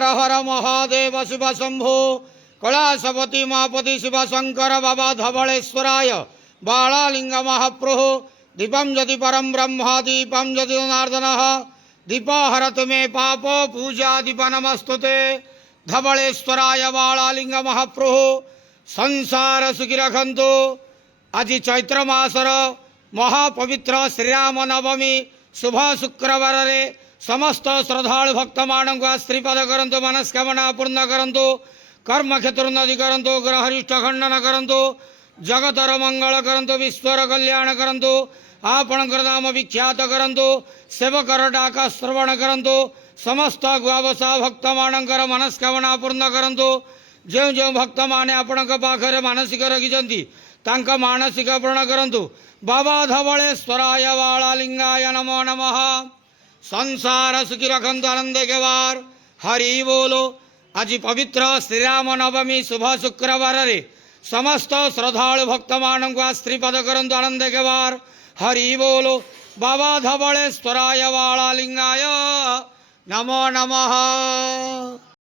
हर हर महादेव शिव शंभो कैलासपति महापति शिव शंकर बाबा धवलेश्वराय बालालिंग महाप्रभु दीपम ज्योति परम ब्रह्म दीपम ज्योति जनार्दन दीपहरत मे पाप पूजा दीप नमस्तुते धवलेश्वराय बालालिंग महाप्रभु संसार सुखी रखंतु। आज चैत्र मासर महापवित्र श्रीराम नवमी शुभ शुक्रवार रे समस्त श्रद्धालु भक्त मान को आश्रीपाद करंतु मनस्कामना पूर्ण करंतु कर्म क्षेत्र उन्नति करंतु ग्रहरिष्ठ खंडन करंतु जगतर मंगल करंतु विश्वर कल्याण करंतु आपणकर नाम विख्यात करंतु सेवकर डाका श्रवण करंतु समस्त गुआवसा भक्त मानकर मनस्कामना पूर्ण करंतु। जो जो भक्त माने आपणक पाखरे मानसिक रखिछंती तांका मानसिक पूर्ण करंतु। बाबा धवलेश्वराय बालालिंगाय नमो नमः। संसार सुखी रखंतु आनंद के बार हरि बोलो। आज पवित्र श्रीराम नवमी शुभ शुक्रवार रे समस्त श्रद्धालु भक्त मान को आश्रीपाद करंतु आनंद के बार हरि बोलो। बाबा धवलेश्वराय बालालिंगाय नमो नमः।